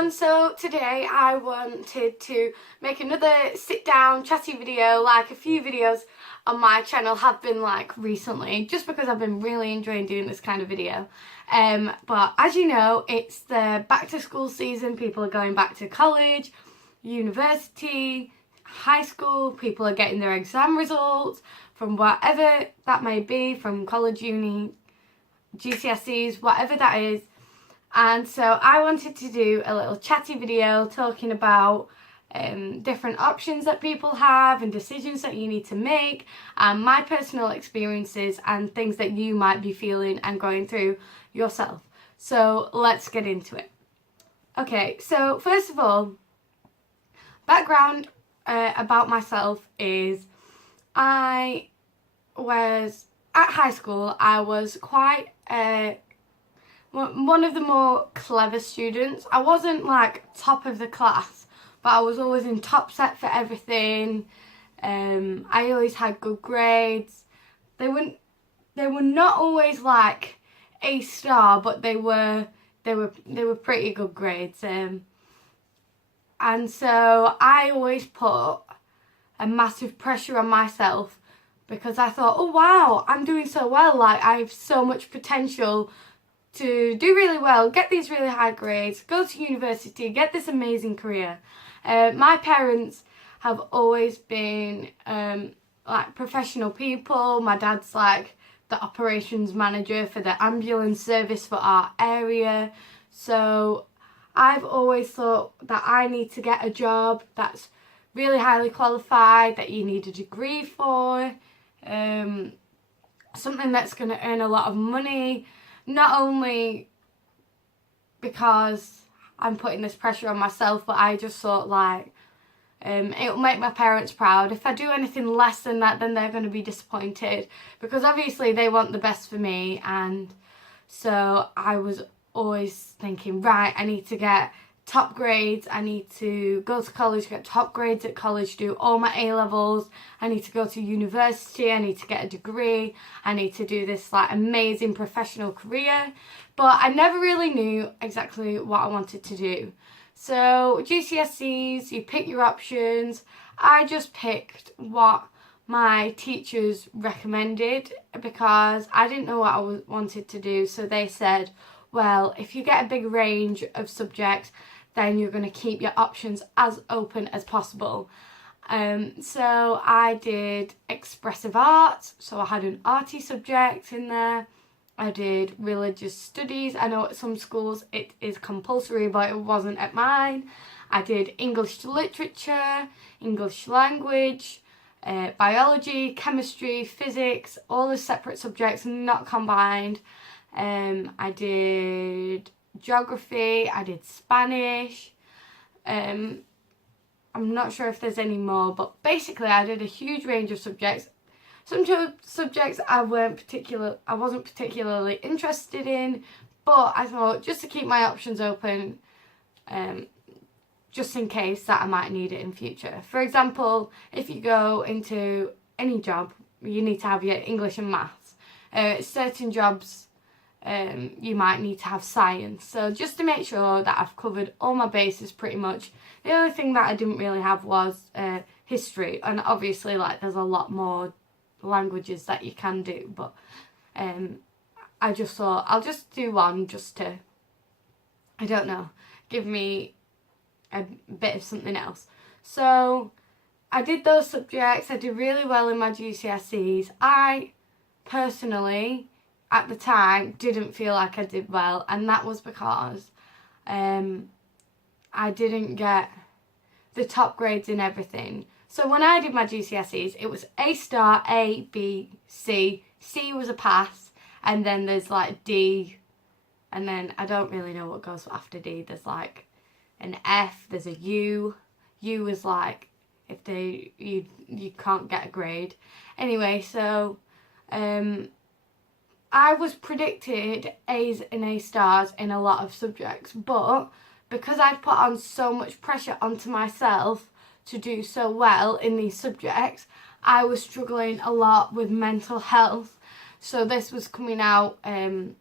everyone, so today I wanted to make another sit down chatty video like a few videos on my channel have been like recently, just because I've been really enjoying doing this kind of video. But as you know, it's the back to school season. People are going back to college, university, high school. People are getting their exam results from whatever that may be, from college, uni, GCSEs, whatever that is. And so I wanted to do a little chatty video talking about different options that people have and decisions that you need to make, and my personal experiences and things that you might be feeling and going through yourself. So let's get into it. Okay, so first of all, background about myself is I was at high school. I was quite one of the more clever students. I wasn't like top of the class, but I was always in top set for everything. I always had good grades. They were not always like A star, but they were pretty good grades. And so I always put a massive pressure on myself, because I thought, oh wow, I'm doing so well, like I have so much potential to do really well, get these really high grades, go to university, get this amazing career. My parents have always been like professional people. My dad's like the operations manager for the ambulance service for our area. So I've always thought that I need to get a job that's really highly qualified, that you need a degree for, something that's going to earn a lot of money. Not only because I'm putting this pressure on myself, but I just thought like it'll make my parents proud. If I do anything less than that, then they're going to be disappointed, because obviously they want the best for me. And so I was always thinking, right, I need to get top grades, I need to go to college, get top grades at college, do all my A-levels, I need to go to university, I need to get a degree, I need to do this like amazing professional career. But I never really knew exactly what I wanted to do. So GCSEs, you pick your options. I just picked what my teachers recommended, because I didn't know what I wanted to do. So they said, well, if you get a big range of subjects, then you're going to keep your options as open as possible. So I did expressive arts, so I had an arty subject in there. I did religious studies. I know at some schools it is compulsory, but it wasn't at mine. I did English literature, English language, biology, chemistry, physics, all as separate subjects, not combined. I did geography, I did Spanish. I'm not sure if there's any more, but basically I did a huge range of subjects. Some subjects I wasn't particularly interested in, but I thought just to keep my options open, just in case that I might need it in future. For example, if you go into any job, you need to have your English and maths. Certain jobs, you might need to have science. So just to make sure that I've covered all my bases pretty much. The only thing that I didn't really have was history, and obviously like there's a lot more languages that you can do, but I just thought I'll just do one just to, I don't know, give me a bit of something else. So I did those subjects. I did really well in my GCSEs. I personally at the time didn't feel like I did well, and that was because I didn't get the top grades in everything. So when I did my GCSEs, it was A star, A, B, C. C was a pass, and then there's like D, and then I don't really know what goes after D. There's like an F, there's a U. U is like if you can't get a grade. Anyway, so I was predicted A's and A stars in a lot of subjects, but because I'd put on so much pressure onto myself to do so well in these subjects, I was struggling a lot with mental health. So this was coming out in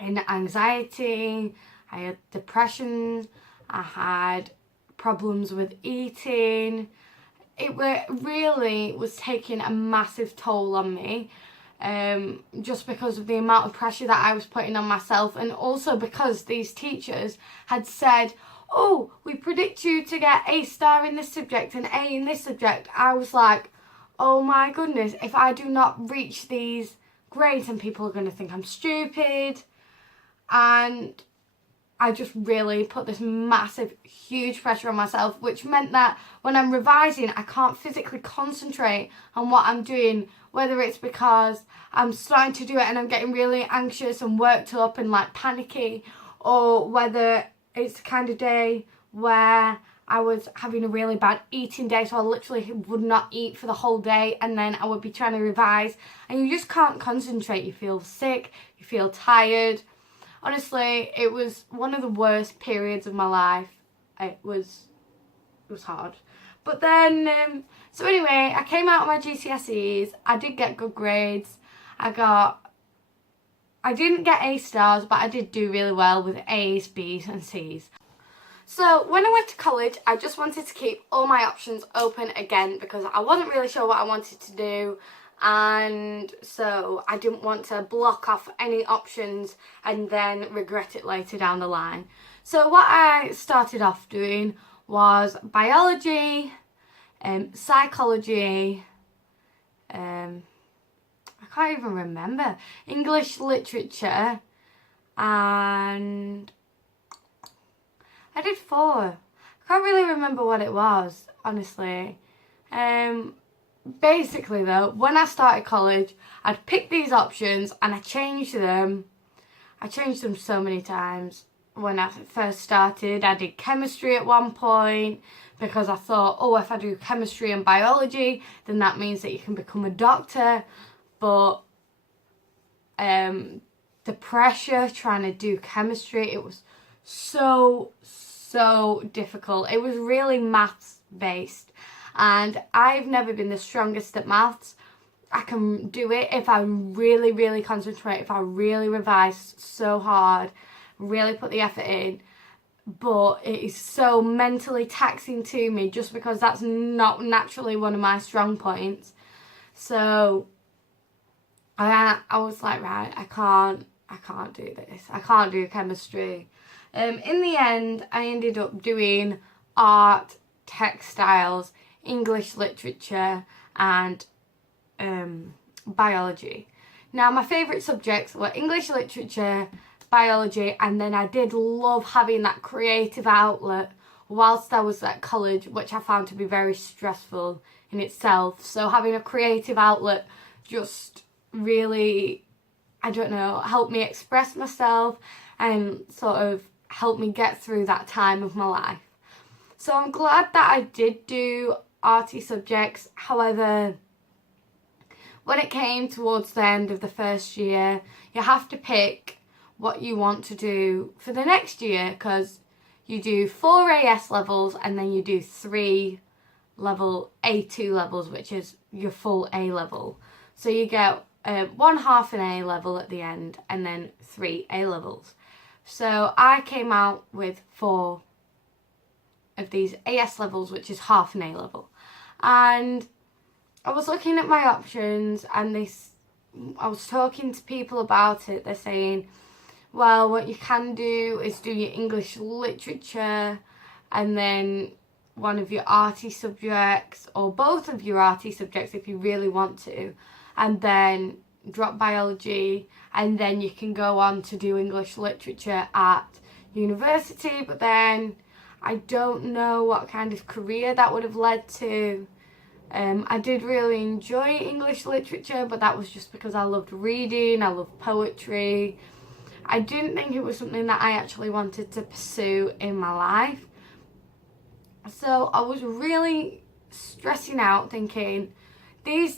anxiety, I had depression, I had problems with eating. It really was taking a massive toll on me, just because of the amount of pressure that I was putting on myself, and also because these teachers had said, oh, we predict you to get A star in this subject and A in this subject. I was like, oh my goodness, if I do not reach these grades, then people are going to think I'm stupid. And I just really put this massive, huge pressure on myself, which meant that when I'm revising, I can't physically concentrate on what I'm doing, whether it's because I'm starting to do it and I'm getting really anxious and worked up and like panicky, or whether it's the kind of day where I was having a really bad eating day, so I literally would not eat for the whole day, and then I would be trying to revise, and you just can't concentrate. You feel sick, you feel tired. Honestly, it was one of the worst periods of my life. It was hard. But then, so anyway, I came out of my GCSEs. I did get good grades. I didn't get A stars, but I did do really well with A's, B's and C's. So when I went to college, I just wanted to keep all my options open again because I wasn't really sure what I wanted to do. And so I didn't want to block off any options and then regret it later down the line. So what I started off doing was biology, psychology, I can't even remember, English literature, and I did 4. I can't really remember what it was, honestly. Basically though, when I started college, I'd pick these options and I changed them. I changed them so many times. When I first started, I did chemistry at one point because I thought, oh, if I do chemistry and biology, then that means that you can become a doctor. But the pressure trying to do chemistry, it was so difficult. It was really maths based. And I've never been the strongest at maths. I can do it if I really concentrate, if I really revise so hard, really put the effort in. But it is so mentally taxing to me just because that's not naturally one of my strong points. So I was like, right, I can't do this. I can't do chemistry. In the end, I ended up doing art, textiles, English literature and biology. Now my favourite subjects were English literature, biology, and then I did love having that creative outlet whilst I was at college, which I found to be very stressful in itself. So having a creative outlet just really, I don't know, helped me express myself and sort of helped me get through that time of my life. So I'm glad that I did do arty subjects. However, when it came towards the end of the first year, you have to pick what you want to do for the next year, because you do 4 AS levels and then you do 3 level A2 levels, which is your full A level. So you get 1/2 an A level at the end and then 3 A levels. So I came out with 4 of these AS levels, which is 1/2 an A level. And I was looking at my options and I was talking to people about it. They're saying, well, what you can do is do your English literature and then one of your arty subjects, or both of your arty subjects if you really want to, and then drop biology, and then you can go on to do English literature at university. But then I don't know what kind of career that would have led to. I did really enjoy English literature, but that was just because I loved reading, I loved poetry. I didn't think it was something that I actually wanted to pursue in my life. So I was really stressing out, thinking the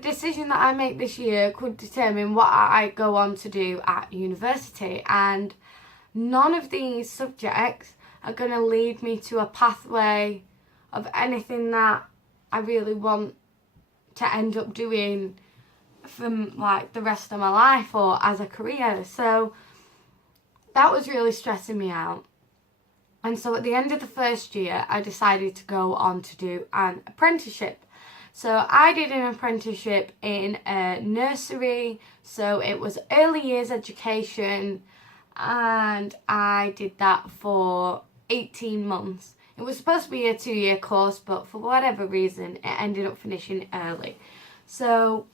decision that I make this year could determine what I go on to do at university, and none of these subjects are going to lead me to a pathway of anything that I really want to end up doing from like the rest of my life or as a career. So that was really stressing me out. And so at the end of the first year, I decided to go on to do an apprenticeship. So I did an apprenticeship in a nursery, so it was early years education, and I did that for 18 months. It was supposed to be a 2-year course, but for whatever reason, it ended up finishing early. So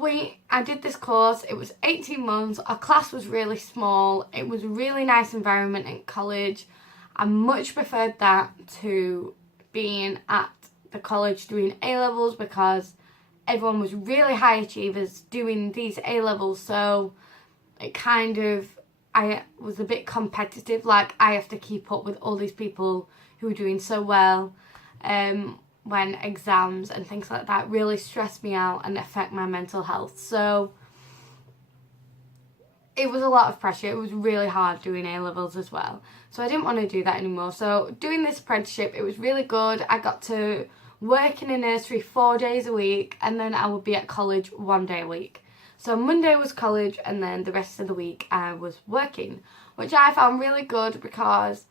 I did this course. It was 18 months. Our class was really small. It was a really nice environment in college. I much preferred that to being at the college doing A-levels, because everyone was really high achievers doing these A-levels, so I was a bit competitive, like I have to keep up with all these people who are doing so well, when exams and things like that really stress me out and affect my mental health. So it was a lot of pressure. It was really hard doing A-levels as well. So I didn't want to do that anymore. So doing this apprenticeship, it was really good. I got to work in a nursery 4 days a week, and then I would be at college 1 day a week. So Monday was college, and then the rest of the week I was working, which I found really good because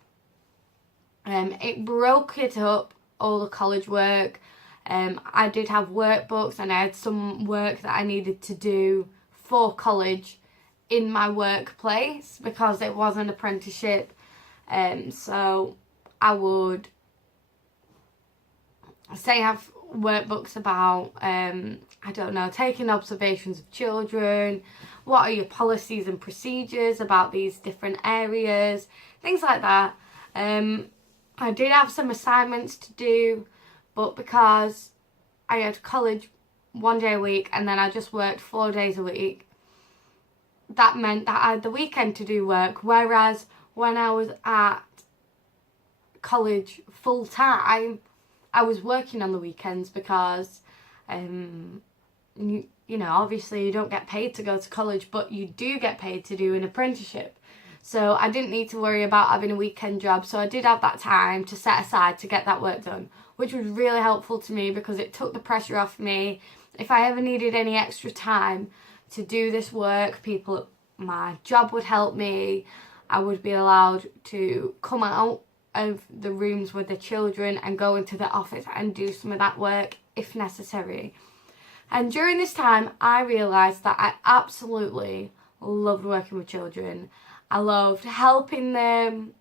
it broke it up, all the college work. I did have workbooks, and I had some work that I needed to do for college in my workplace because it was an apprenticeship. So I would have workbooks about, I don't know, taking observations of children, what are your policies and procedures about these different areas, things like that. I did have some assignments to do, but because I had college 1 day a week and then I just worked 4 days a week, that meant that I had the weekend to do work, whereas when I was at college full time, I was working on the weekends because, you know, obviously you don't get paid to go to college, but you do get paid to do an apprenticeship. So I didn't need to worry about having a weekend job. So I did have that time to set aside to get that work done, which was really helpful to me because it took the pressure off me. If I ever needed any extra time to do this work, people at my job would help me. I would be allowed to come out of the rooms with the children and go into the office and do some of that work if necessary. And during this time, I realised that I absolutely loved working with children. I loved helping them.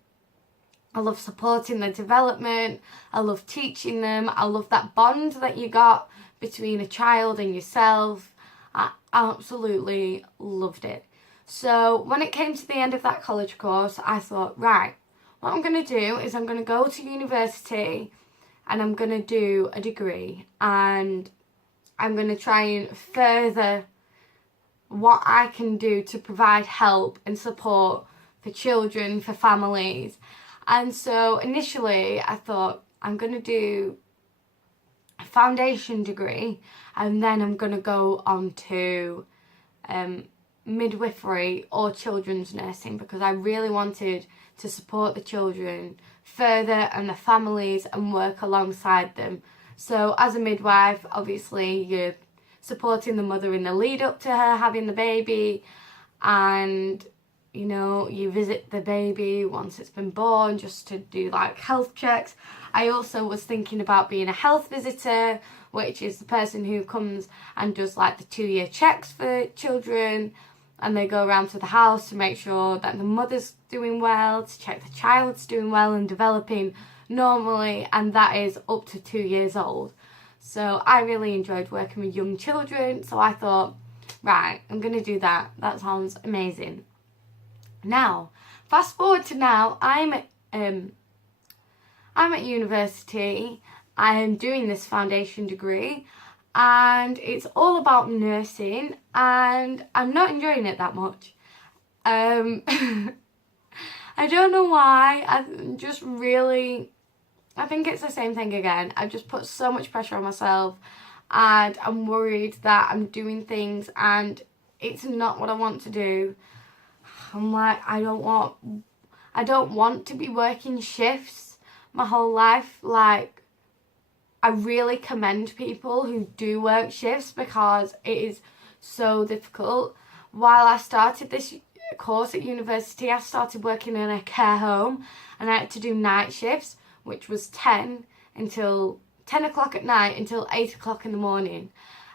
I loved supporting their development. I loved teaching them. I loved that bond that you got between a child and yourself. I absolutely loved it. So when it came to the end of that college course, I thought, right, what I'm going to do is I'm going to go to university and I'm going to do a degree, and I'm going to try and further what I can do to provide help and support for children, for families. And so initially I thought I'm going to do a foundation degree, and then I'm going to go on to midwifery or children's nursing, because I really wanted to support the children further and the families and work alongside them. So as a midwife, obviously you're supporting the mother in the lead up to her having the baby, and you know, you visit the baby once it's been born just to do like health checks. I also was thinking about being a health visitor, which is the person who comes and does like the 2-year checks for children, and they go around to the house to make sure that the mother's doing well, to check the child's doing well and developing normally, and that is up to 2 years old. So I really enjoyed working with young children, so I thought, right, I'm going to do that. That sounds amazing. Now, fast forward to now, I'm at university. I am doing this foundation degree, and it's all about nursing, and I'm not enjoying it that much. I don't know why. I think it's the same thing again. I've just put so much pressure on myself, and I'm worried that I'm doing things and it's not what I want to do. I'm like, I don't want to be working shifts my whole life. Like, I really commend people who do work shifts because it is so difficult. While I started this course at university, I started working in a care home, and I had to do night shifts, which was 10 o'clock at night until 8 o'clock in the morning.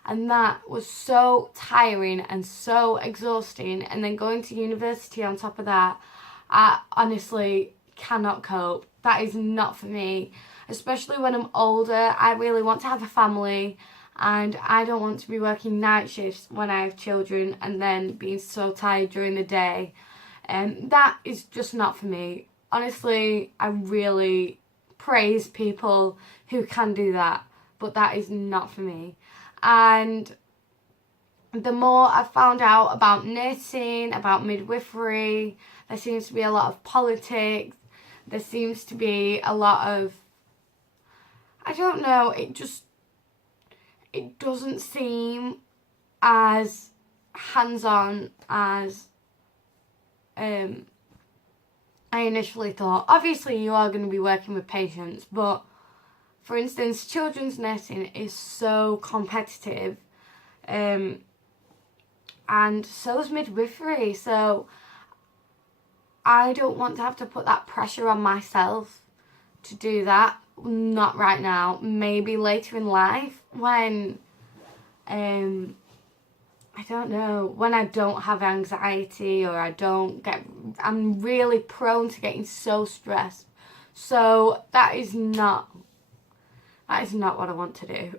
And that was so tiring and so exhausting. And then going to university on top of that, I honestly cannot cope. That is not for me. Especially when I'm older, I really want to have a family, and I don't want to be working night shifts when I have children and then being so tired during the day. That is just not for me. Honestly, I really praise people who can do that, but that is not for me. And the more I've found out about nursing, about midwifery, there seems to be a lot of politics. There seems to be a lot of, I don't know, it doesn't seem as hands-on as I initially thought. Obviously, you are going to be working with patients, but for instance, children's nursing is so competitive, and so is midwifery. So I don't want to have to put that pressure on myself to do that. Not right now. Maybe later in life when, I don't know, when I don't have anxiety, or I'm really prone to getting so stressed. So that is not what I want to do.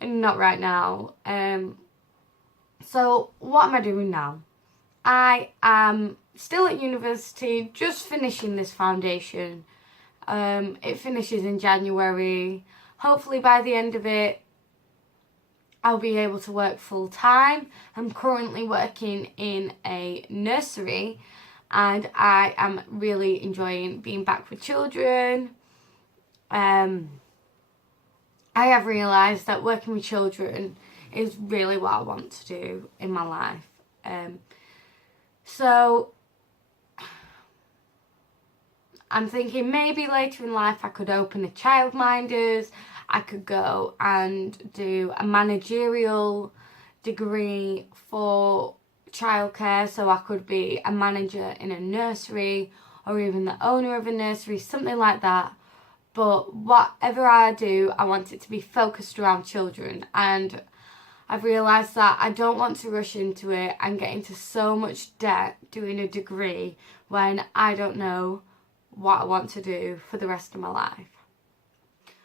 And not right now. So what am I doing now? I am still at university, just finishing this foundation. It finishes in January. Hopefully by the end of it, I'll be able to work full time. I'm currently working in a nursery, and I am really enjoying being back with children. I have realised that working with children is really what I want to do in my life. So I'm thinking maybe later in life I could open a childminders. I could go and do a managerial degree for childcare, so I could be a manager in a nursery, or even the owner of a nursery, something like that. But whatever I do, I want it to be focused around children. And I've realised that I don't want to rush into it and get into so much debt doing a degree when I don't know what I want to do for the rest of my life.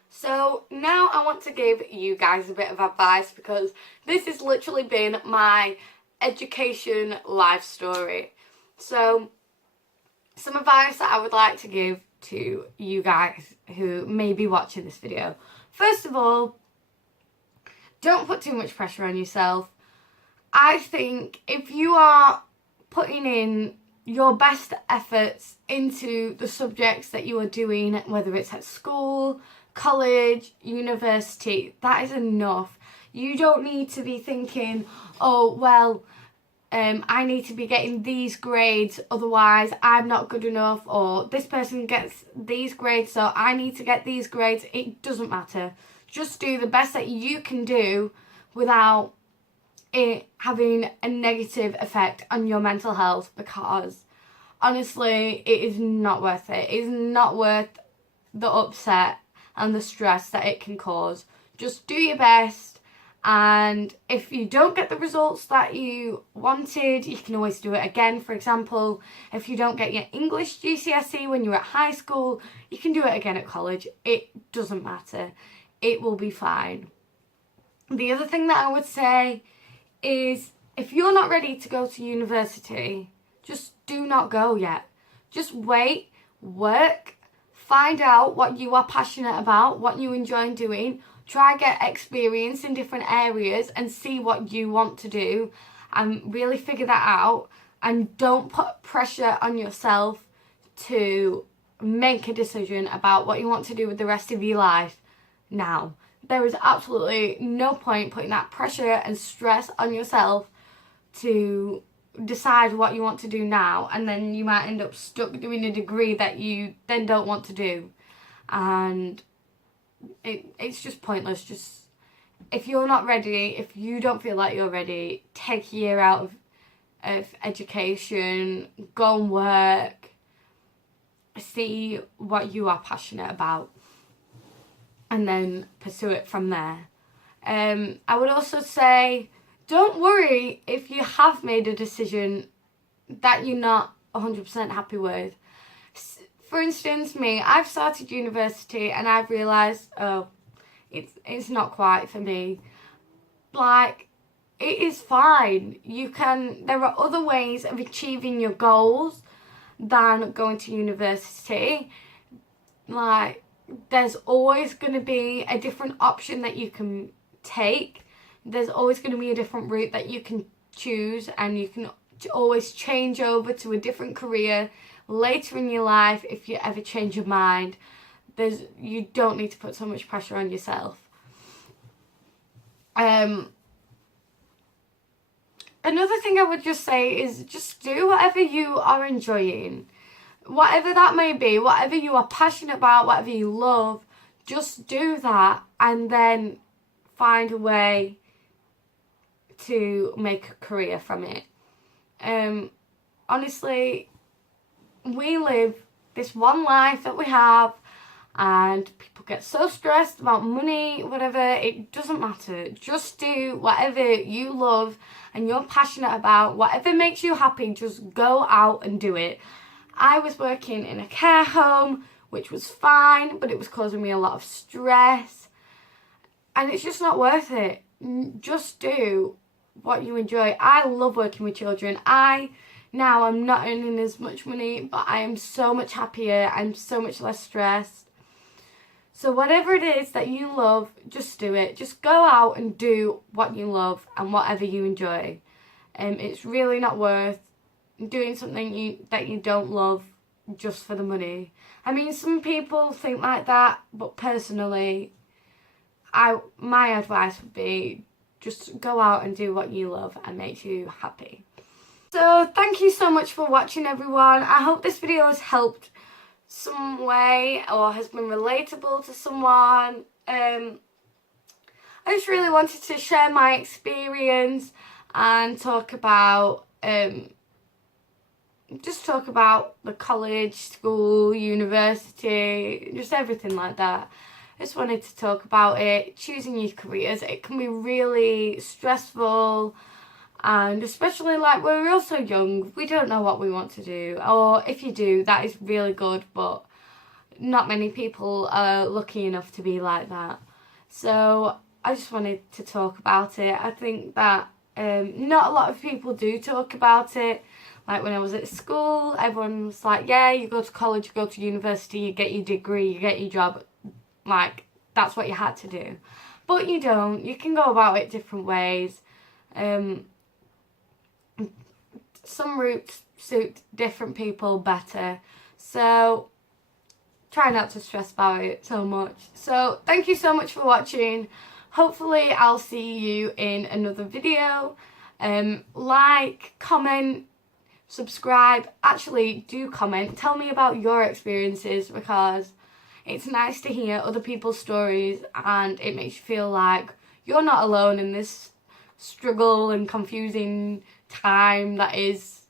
So now I want to give you guys a bit of advice, because this has literally been my education life story. So some advice that I would like to give to you guys who may be watching this video. First of all, don't put too much pressure on yourself. I think if you are putting in your best efforts into the subjects that you are doing, whether it's at school, college, university, that is enough. You don't need to be thinking, oh, well, I need to be getting these grades, otherwise I'm not good enough, or this person gets these grades, so I need to get these grades. It doesn't matter. Just do the best that you can do without it having a negative effect on your mental health, because honestly, it is not worth it. It is not worth the upset and the stress that it can cause. Just do your best. And if you don't get the results that you wanted, you can always do it again. For example, if you don't get your English GCSE when you were at high school, you can do it again at college. It doesn't matter. It will be fine. The other thing that I would say is, if you're not ready to go to university, just do not go yet. Just wait, work, find out what you are passionate about, what you enjoy doing. Try get experience in different areas and see what you want to do, and really figure that out. And don't put pressure on yourself to make a decision about what you want to do with the rest of your life now. There is absolutely no point putting that pressure and stress on yourself to decide what you want to do now, and then you might end up stuck doing a degree that you then don't want to do. And it's just pointless. Just, if you're not ready, if you don't feel like you're ready, take a year out of education, go and work, see what you are passionate about, and then pursue it from there. I would also say, don't worry if you have made a decision that you're not 100% happy with. For instance, me, I've started university and I've realised, oh, it's not quite for me. Like, it is fine. There are other ways of achieving your goals than going to university. Like, there's always going to be a different option that you can take. There's always going to be a different route that you can choose, and you can always change over to a different career later in your life if you ever change your mind. You don't need to put so much pressure on yourself. Another thing I would just say is just do whatever you are enjoying. Whatever that may be, whatever you are passionate about, whatever you love, just do that and then find a way to make a career from it. Honestly, we live this one life that we have, and people get so stressed about money, whatever. It doesn't matter. Just do whatever you love and you're passionate about. Whatever makes you happy, just go out and do it. I was working in a care home, which was fine, but it was causing me a lot of stress, and it's just not worth it. Just do what you enjoy. I love working with children. Now I'm not earning as much money, but I am so much happier. I'm so much less stressed. So whatever it is that you love, just do it. Just go out and do what you love and whatever you enjoy. It's really not worth doing something that you don't love just for the money. I mean, some people think like that, but personally, my advice would be just go out and do what you love and makes you happy. So thank you so much for watching, everyone. I hope this video has helped some way or has been relatable to someone. I just really wanted to share my experience and talk about the college, school, university, just everything like that. I just wanted to talk about it. Choosing your careers, it can be really stressful, and especially like when we're also young, we don't know what we want to do, or if you do, that is really good, but not many people are lucky enough to be like that. So I just wanted to talk about it. I think that not a lot of people do talk about it. Like when I was at school, everyone was like, yeah, you go to college, you go to university, you get your degree, you get your job. Like, that's what you had to do. But you don't. You can go about it different ways. Some routes suit different people better. So try not to stress about it so much. So thank you so much for watching. Hopefully I'll see you in another video. Like, comment, subscribe. Actually, do comment. Tell me about your experiences, because it's nice to hear other people's stories and it makes you feel like you're not alone in this struggle and confusing time that is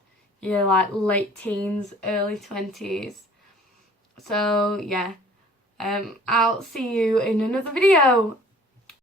your like late teens, early 20s. So yeah, I'll see you in another video.